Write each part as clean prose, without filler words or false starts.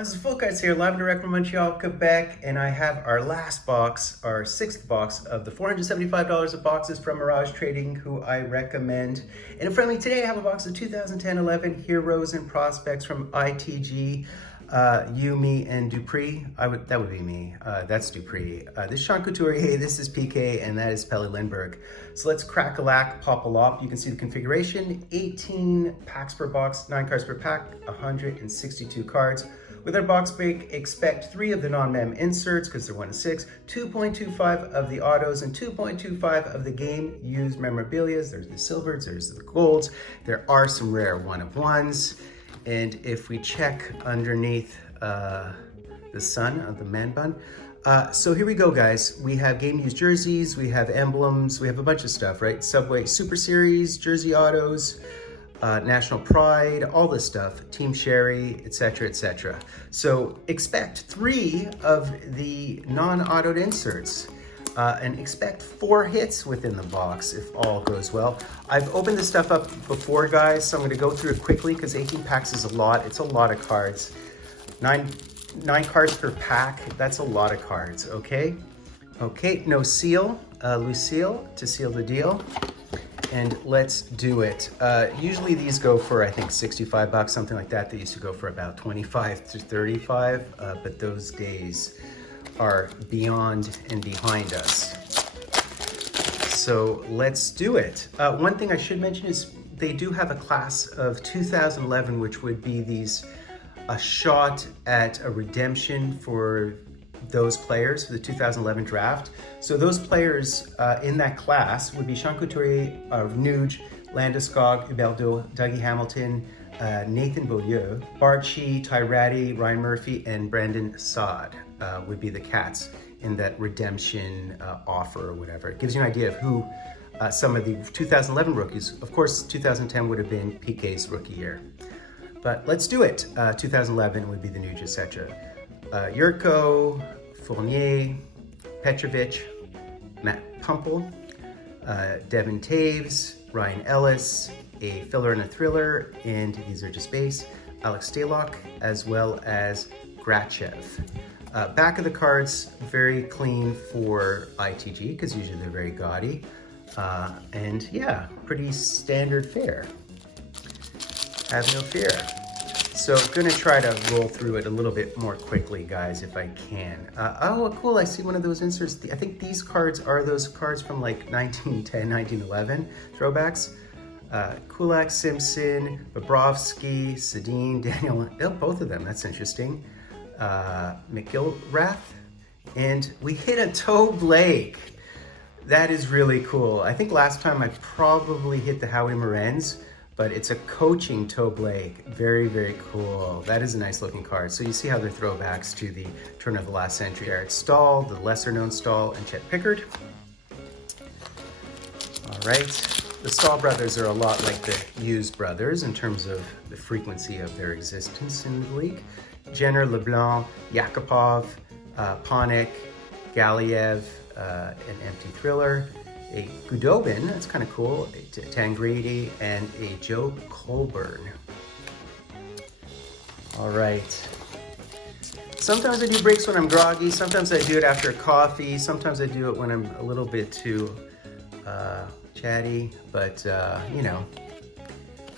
guys, it's Full Guys here, live and direct from Montreal, Quebec, and I have our last box, our sixth box of the $475 of boxes from Miraj Trading, who I recommend. And in front of me today, I have a box of 2010-11 Heroes and Prospects from ITG. You, me, and Dupree. That would be me. That's Dupree. This is Sean Couturier, this is PK, and that is Pelle Lindbergh. So let's crack-a-lack, pop-a-lop. You can see the configuration, 18 packs per box, 9 cards per pack, 162 cards. With our box break, expect 3 of the non-mem inserts, because they're 1 to 6, 2.25 of the autos, and 2.25 of the game-used memorabilia. There's the silvers, there's the golds. There are some rare 1-of-1s. And if we check underneath the sun of the man bun, so here we go, guys. We have game-used jerseys, we have emblems, we have a bunch of stuff, right? Subway Super Series, jersey autos, National Pride, all this stuff, Team Sherry, etc., etc. So expect 3 of the non-autoed inserts. And expect 4 hits within the box if all goes well. I've opened this stuff up before, guys, so I'm going to go through it quickly because 18 packs is a lot. It's a lot of cards. 9 cards per pack. That's a lot of cards. Okay. Okay. No seal, Lucille to seal the deal. And let's do it. Usually these go for, I think, 65 bucks, something like that. They used to go for about 25 to 35, but those days are beyond and behind us. So let's do it. One thing I should mention is they do have a class of 2011, which would be a shot at a redemption for those players for the 2011 draft. So those players in that class would be Sean Couturier, Nuge, Landeskog, Huberdeau, Dougie Hamilton, Nathan Beaulieu, Barchi, Tyrati, Ryan Murphy, and Brandon Saad would be the cats in that redemption offer or whatever. It gives you an idea of who some of the 2011 rookies, of course 2010 would have been PK's rookie year. But let's do it. 2011 would be the Nuge, etc. Yurko, Fournier, Petrovic, Matt Pumple, Devin Taves, Ryan Ellis, a filler and a thriller, and these are just base, Alex Stalock, as well as Grachev. Back of the cards, very clean for ITG, because usually they're very gaudy. And yeah, pretty standard fare. Have no fear. So I'm gonna try to roll through it a little bit more quickly, guys, if I can. Oh, cool, I see one of those inserts. I think these cards are those cards from like 1910, 1911 throwbacks. Kulak, Simpson, Bobrovsky, Sedin, Daniel, oh, both of them, that's interesting. McGillrath, and we hit a Toe Blake. That is really cool. I think last time I probably hit the Howie Morenz, but it's a coaching Toe Blake. Very, very cool. That is a nice looking card. So you see how they're throwbacks to the turn of the last century. Garrett Stahl, the lesser known Stahl, and Chet Pickard. All right. The Stahl brothers are a lot like the Hughes brothers in terms of the frequency of their existence in the league. Jenner, LeBlanc, Yakupov, Panik, Galiev, an empty thriller, a Gudobin, that's kind of cool, a Tangradi, and a Joe Colburn. All right. Sometimes I do breaks when I'm groggy, sometimes I do it after a coffee, sometimes I do it when I'm a little bit too chatty, but you know,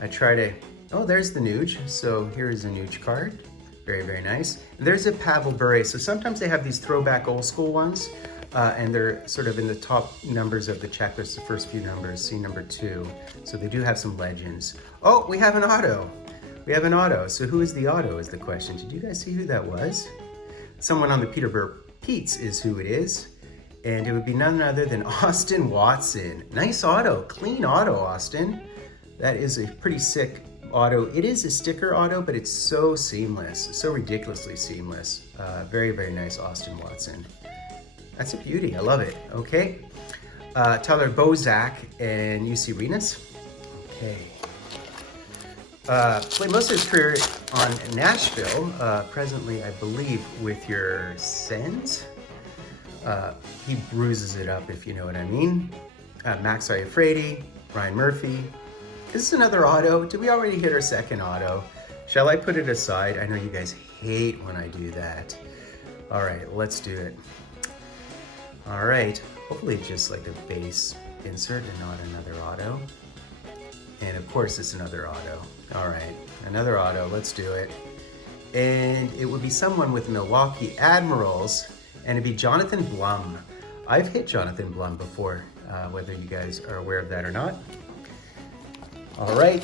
I try to, oh, there's the Nuge. So here's a Nuge card. Very, very nice. There's a Pavel Bure. So sometimes they have these throwback old school ones, and they're sort of in the top numbers of the checklist, the first few numbers, see number 2. So they do have some legends. Oh, we have an auto. We have an auto. So who is the auto is the question. Did you guys see who that was? Someone on the Peterborough Pete's is who it is. And it would be none other than Austin Watson. Nice auto, clean auto, Austin. That is a pretty sick auto. It is a sticker auto, but it's so seamless, so ridiculously seamless. Very, very nice Austin Watson. That's a beauty, I love it. Okay, Tyler Bozak and UC Renus. Okay. Played most of his career on Nashville, presently, I believe, with your Sens. He bruises it up, if you know what I mean. Max Iafredi, Ryan Murphy. This is another auto. Did we already hit our second auto? Shall I put it aside? I know you guys hate when I do that. All right, let's do it. All right, hopefully just like a base insert and not another auto. And of course it's another auto. All right, another auto, let's do it. And it would be someone with Milwaukee Admirals, and it'd be Jonathan Blum. I've hit Jonathan Blum before, whether you guys are aware of that or not. All right,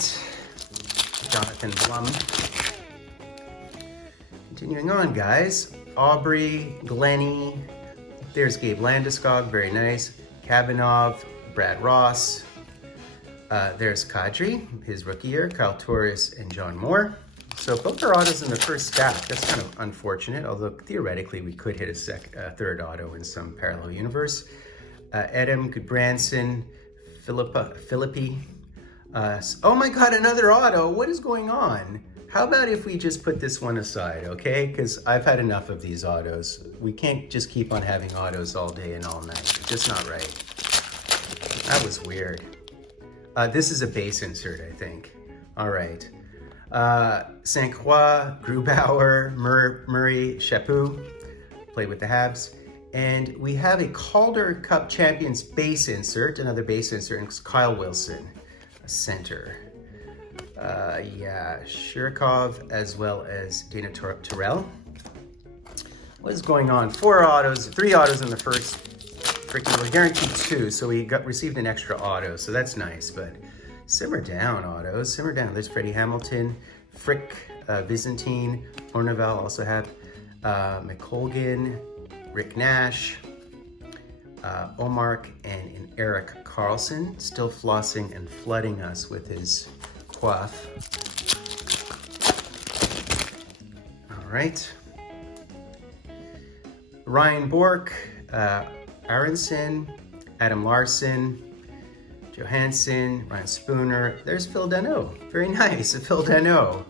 Jonathan Blum. Continuing on, guys. Aubrey, Glennie, there's Gabe Landeskog, very nice. Kavanagh, Brad Ross. There's Kadri, his rookie year, Kyle Torres, and John Moore. So both our autos in the first stack. That's kind of unfortunate, although theoretically we could hit a third auto in some parallel universe. Adam Goodbranson, Philippi. Oh my God, another auto. What is going on? How about if we just put this one aside, okay? Because I've had enough of these autos. We can't just keep on having autos all day and all night. It's just not right. That was weird. This is a base insert, I think. All right. St. Croix, Grubauer, Murray, Chaput, play with the Habs. And we have a Calder Cup Champions base insert, another base insert, and it's Kyle Wilson, a center. Yeah, Shirkov as well as Dana Terrell. What is going on? 3 autos in the first. Freaking, we're guaranteed 2, so we received an extra auto, so that's nice, but simmer down, autos, simmer down. There's Freddie Hamilton, Frick, Byzantine, Orneval also have McColgan, Rick Nash, Omar, and Eric Carlson, still flossing and flooding us with his quaff. All right. Ryan Bork, Aronson, Adam Larson, Johansson, Ryan Spooner. There's Phil Dano. Very nice, Phil Dano.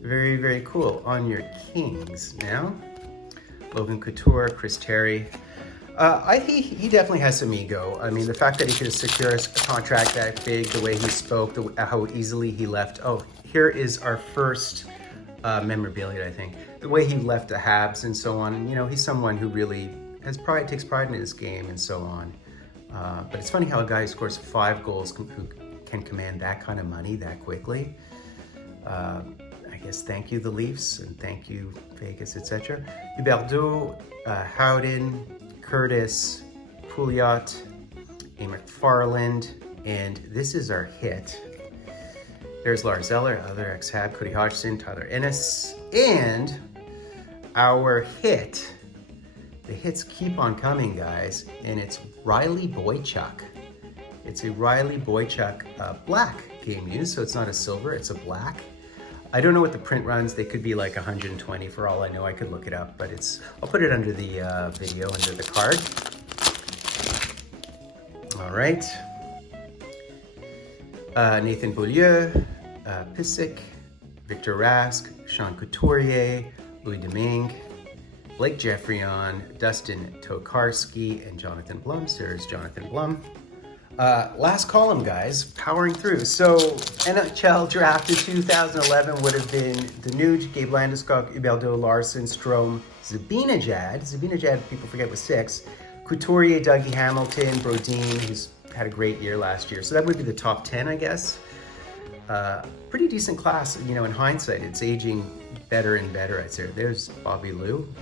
Very, very cool. On your Kings now. Logan Couture, Chris Terry. He definitely has some ego. I mean, the fact that he could secure a contract that big, the way he spoke, how easily he left. Oh, here is our first memorabilia, I think. The way he left the Habs and so on. And, you know, he's someone who really takes pride in his game and so on. But it's funny how a guy who scores 5 goals who can command that kind of money that quickly. I guess thank you, the Leafs, and thank you, Vegas, etc. Huberdeau, Howden, Curtis, Pouliot, A. McFarland, and this is our hit. There's Lars Eller, other ex-Hab, Cody Hodgson, Tyler Ennis, and our hit. The hits keep on coming, guys, and it's Riley Boychuk. It's a Riley Boychuk black game used, so it's not a silver, it's a black. I don't know what the print runs. They could be like 120 for all I know. I could look it up, but I'll put it under the video, under the card. All right. Nathan Beaulieu, Pissick, Victor Rask, Sean Couturier, Louis Domingue, Blake Jeffrion, Dustin Tokarski, and Jonathan Blum. There's Jonathan Blum. Last column, guys, powering through. So NHL drafted 2011 would have been Danuge, Gabe Landeskog, Huberdeau, Larson, Strome, Zibanejad. Zibanejad, people forget, was 6. Couturier, Dougie Hamilton, Brodin, who's had a great year last year. So that would be the top 10, I guess. Pretty decent class. You know, in hindsight, it's aging better and better, I'd say. There's Bobby Lou.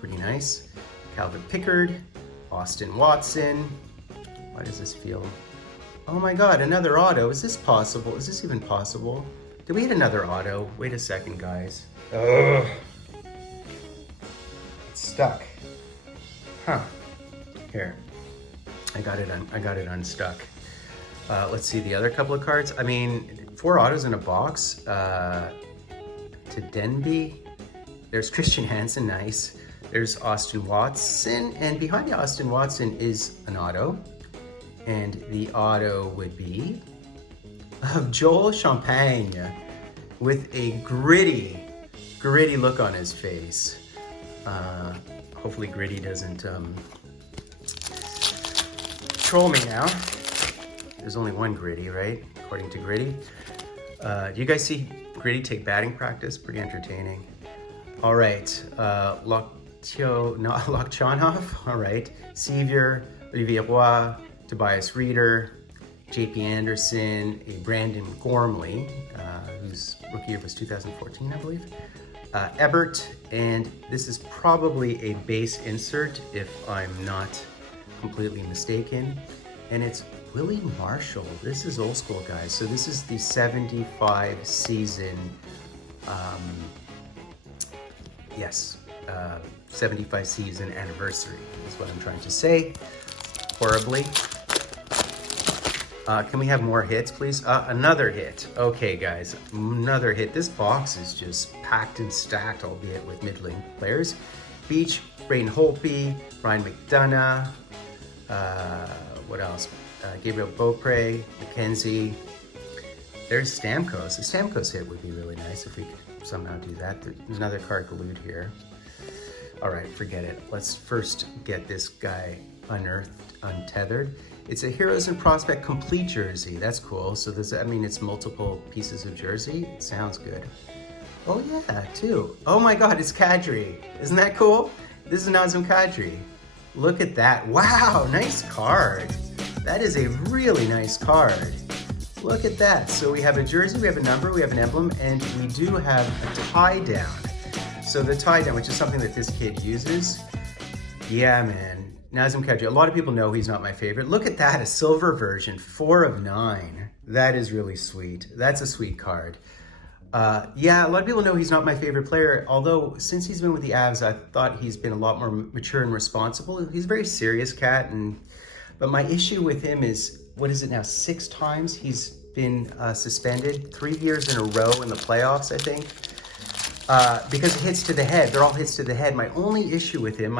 Pretty nice. Calvin Pickard, Austin Watson. Why does this feel? Oh my God, another auto. Is this possible? Is this even possible? Did we hit another auto? Wait a second, guys. Ugh. It's stuck. Huh. Here. I got it unstuck. Let's see the other couple of cards. I mean, 4 autos in a box. To Denby. There's Christian Hansen, nice. There's Austin Watson, and behind the Austin Watson is an auto. And the auto would be of Joel Champagne with a gritty look on his face. Hopefully Gritty doesn't troll me now. There's only one Gritty, right? According to Gritty. Do you guys see Gritty take batting practice? Pretty entertaining. All right, Lokchanov, all right. Sevier, Olivier Roy, Tobias Reeder, JP Anderson, a Brandon Gormley, whose rookie year was 2014, I believe. Ebert, and this is probably a base insert if I'm not completely mistaken. And it's Willie Marshall. This is old school, guys. So this is the 75 season, 75 season anniversary is what I'm trying to say. Horribly. Can we have more hits, please? Another hit. Okay, guys, another hit. This box is just packed and stacked, albeit with middling players. Beach, Braden Holtby, Ryan McDonough, what else? Gabriel Beaupre, McKenzie. There's Stamkos. A Stamkos hit would be really nice if we could somehow do that. There's another card glued here. All right, forget it. Let's first get this guy unearthed, untethered. It's a Heroes and Prospect complete jersey. That's cool. So this, I mean, it's multiple pieces of jersey. It sounds good. Oh yeah, too. Oh my God, it's Kadri. Isn't that cool? This is Nazem Kadri. Look at that. Wow, nice card. That is a really nice card. Look at that. So we have a jersey, we have a number, we have an emblem, and we do have a tie down. So the tie down, which is something that this kid uses. Yeah, man. Nazem Kadri, a lot of people know he's not my favorite. Look at that, a silver version, 4 of 9. That is really sweet. That's a sweet card. Yeah, a lot of people know he's not my favorite player, although since he's been with the Avs, I thought he's been a lot more mature and responsible. He's a very serious cat, but my issue with him is, what is it now, 6 times he's been suspended, 3 years in a row in the playoffs, I think. Because it hits to the head. They're all hits to the head. My only issue with him,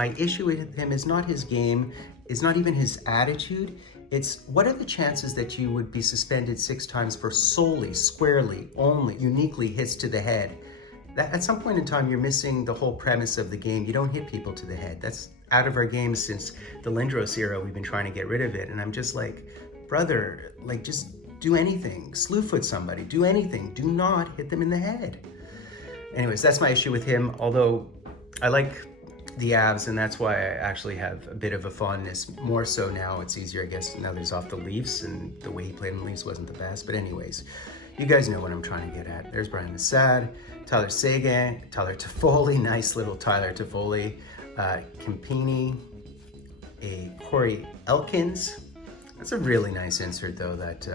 is not his game, is not even his attitude. It's what are the chances that you would be suspended 6 times for solely, squarely, only, uniquely hits to the head? That at some point in time, you're missing the whole premise of the game. You don't hit people to the head. That's out of our game since the Lindros era. We've been trying to get rid of it. And I'm just like, brother, like just do anything. Slew foot somebody, do anything. Do not hit them in the head. Anyways, that's my issue with him, although I like the Avs, and that's why I actually have a bit of a fondness, more so now. It's easier, I guess, now that he's off the Leafs, and the way he played in the Leafs wasn't the best. But anyways, you guys know what I'm trying to get at. There's Brian Masad, Tyler Seguin, Tyler Toffoli, nice little Tyler Toffoli, Campini, a Corey Elkins. That's a really nice insert, though, that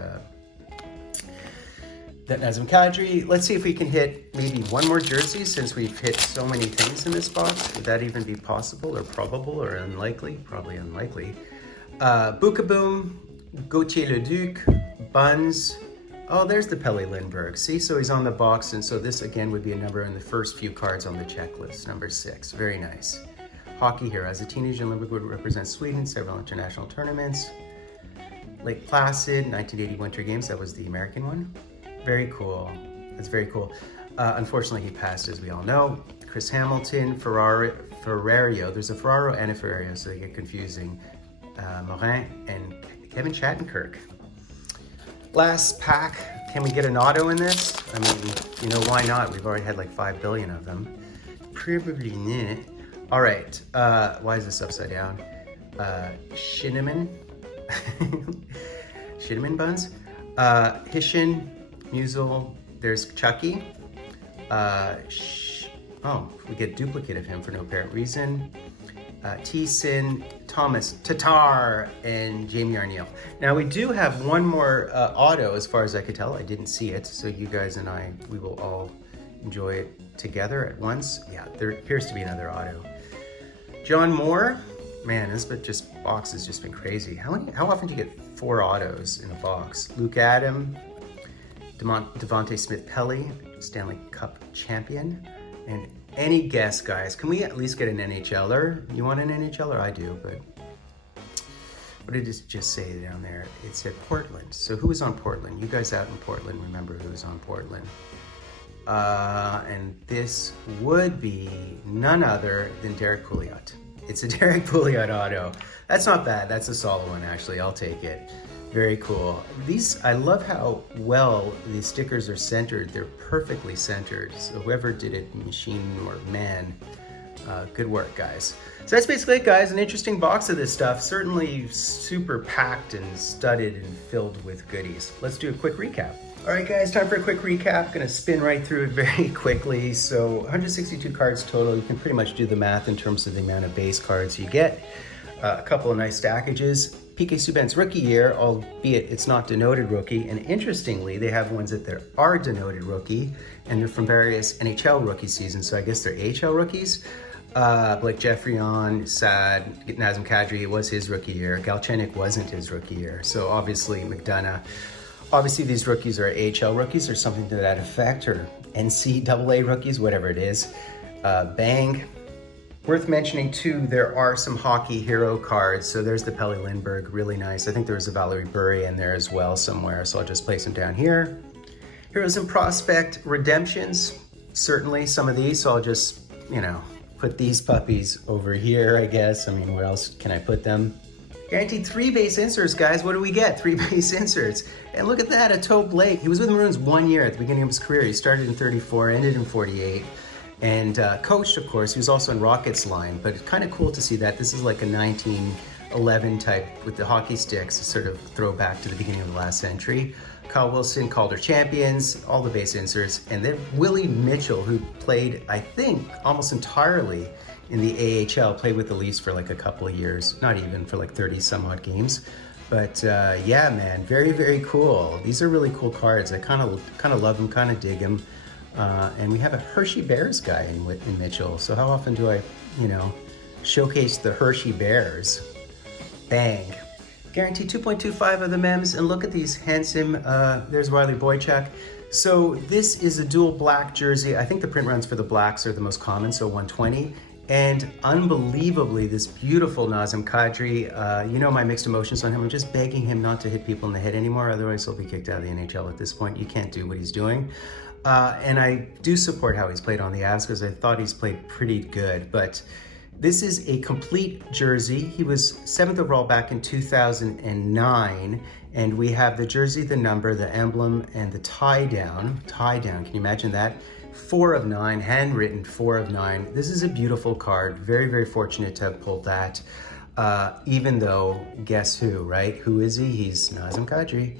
Nazem Kadri. Let's see if we can hit maybe one more jersey since we've hit so many things in this box. Would that even be possible or probable or unlikely? Probably unlikely. Bookaboo, Gauthier Leduc, Buns. Oh, there's the Pelle Lindbergh. See, so he's on the box, and so this again would be a number in the first few cards on the checklist. Number 6, very nice. Hockey hero. As a teenager, Lindbergh would represent Sweden, several international tournaments. Lake Placid, 1980 Winter Games. That was the American one. Very cool. That's very cool. Unfortunately, he passed, as we all know. Chris Hamilton, Ferrario. There's a Ferraro and a Ferrario, so they get confusing. Morin and Kevin Shattenkirk. Last pack. Can we get an auto in this? I mean, you know, why not? We've already had like 5 billion of them. Probably not. All right. Why is this upside down? Shinneman. Shinneman buns. Hishin. Musil, there's Chucky. We get duplicate of him for no apparent reason. T-Sin, Thomas Tatar, and Jamie Arneal. Now we do have one more auto as far as I could tell. I didn't see it, so you guys and I, we will all enjoy it together at once. Yeah, there appears to be another auto. John Moore, man, this box has just been crazy. How often do you get 4 autos in a box? Luke Adam, Devontae Smith-Pelly, Stanley Cup champion. And any guess, guys, can we at least get an NHLer? You want an NHLer? I do, but what did it just say down there? It said Portland. So who is on Portland? You guys out in Portland, remember who is on Portland. And this would be none other than Derek Pouliot. It's a Derek Pouliot auto. That's not bad. That's a solid one, actually. I'll take it. Very cool. I love how well these stickers are centered. They're perfectly centered. So whoever did it, machine or man, good work, guys. So that's basically it, guys. An interesting box of this stuff. Certainly super packed and studded and filled with goodies. Let's do a quick recap. All right, guys, time for a quick recap. Gonna spin right through it very quickly. So 162 cards total. You can pretty much do the math in terms of the amount of base cards you get. A couple of nice stackages. PK Subban's rookie year, albeit it's not denoted rookie. And interestingly, they have ones that are denoted rookie, and they're from various NHL rookie seasons. So I guess they're AHL rookies. Blake Jeffrey Sad, Nazem Kadri, it was his rookie year. Galchenyuk wasn't his rookie year. So obviously McDonough. Obviously these rookies are AHL rookies or something to that effect, or NCAA rookies, whatever it is. Bang. Worth mentioning too, there are some hockey hero cards. So there's the Pelle Lindbergh, really nice. I think there was a Valerie Bury in there as well somewhere. So I'll just place them down here. Heroes and Prospect redemptions, certainly some of these. So I'll just, put these puppies over here, I guess. I mean, where else can I put them? Guaranteed 3 base inserts, guys. What do we get? 3 base inserts. And look at that, a Toe Blake. He was with the Maroons 1 year at the beginning of his career. He started in 34, ended in 48. And coached, of course. He was also in Rockets line, but it's kind of cool to see that. This is like a 1911 type with the hockey sticks, sort of throwback to the beginning of the last century. Kyle Wilson, Calder champions, all the base inserts. And then Willie Mitchell, who played, I think, almost entirely in the AHL, played with the Leafs for like a couple of years, not even, for like 30 some odd games. But yeah, man, very, very cool. These are really cool cards. I kind of love them, kind of dig them. And we have a Hershey Bears guy in Mitchell. So how often do I, showcase the Hershey Bears? Bang. Guaranteed 2.25 of the mems. And look at these handsome, there's Riley Boychuk. So this is a dual black jersey. I think the print runs for the blacks are the most common, so 120. And unbelievably, this beautiful Nazem Kadri, my mixed emotions on him. I'm just begging him not to hit people in the head anymore. Otherwise he'll be kicked out of the NHL at this point. You can't do what he's doing. And I do support how he's played on the Avs because I thought he's played pretty good. But this is a complete jersey. He was 7th overall back in 2009. And we have the jersey, the number, the emblem, and the tie down. Can you imagine that? 4 of 9, handwritten 4 of 9. This is a beautiful card. Very, very fortunate to have pulled that. Even though, guess who, right? Who is he? He's Nazem Kadri,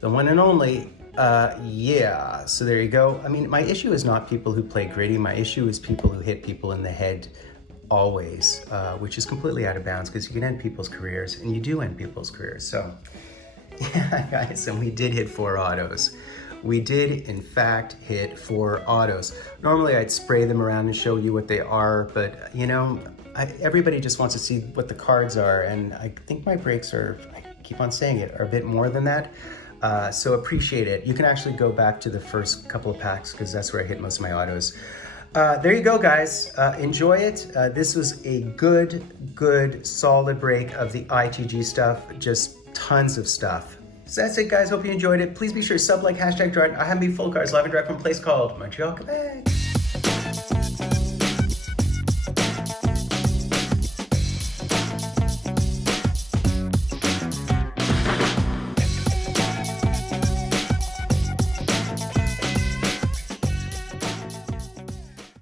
the one and only. Yeah, so there you go. I mean, my issue is not people who play gritty. My issue is people who hit people in the head always, which is completely out of bounds because you can end people's careers, and you do end people's careers. So, yeah, guys, and we did hit 4 autos. We did, in fact, hit 4 autos. Normally, I'd spray them around and show you what they are, but, everybody just wants to see what the cards are, and I think my breaks are, I keep on saying it, are a bit more than that. So appreciate it. You can actually go back to the first couple of packs because that's where I hit most of my autos. There you go, guys. Enjoy it. This was a good, solid break of the ITG stuff. Just tons of stuff. So that's it, guys. Hope you enjoyed it. Please be sure to sub, like, hashtag Jordan. I have me full cards live and direct from a place called Montreal, Quebec.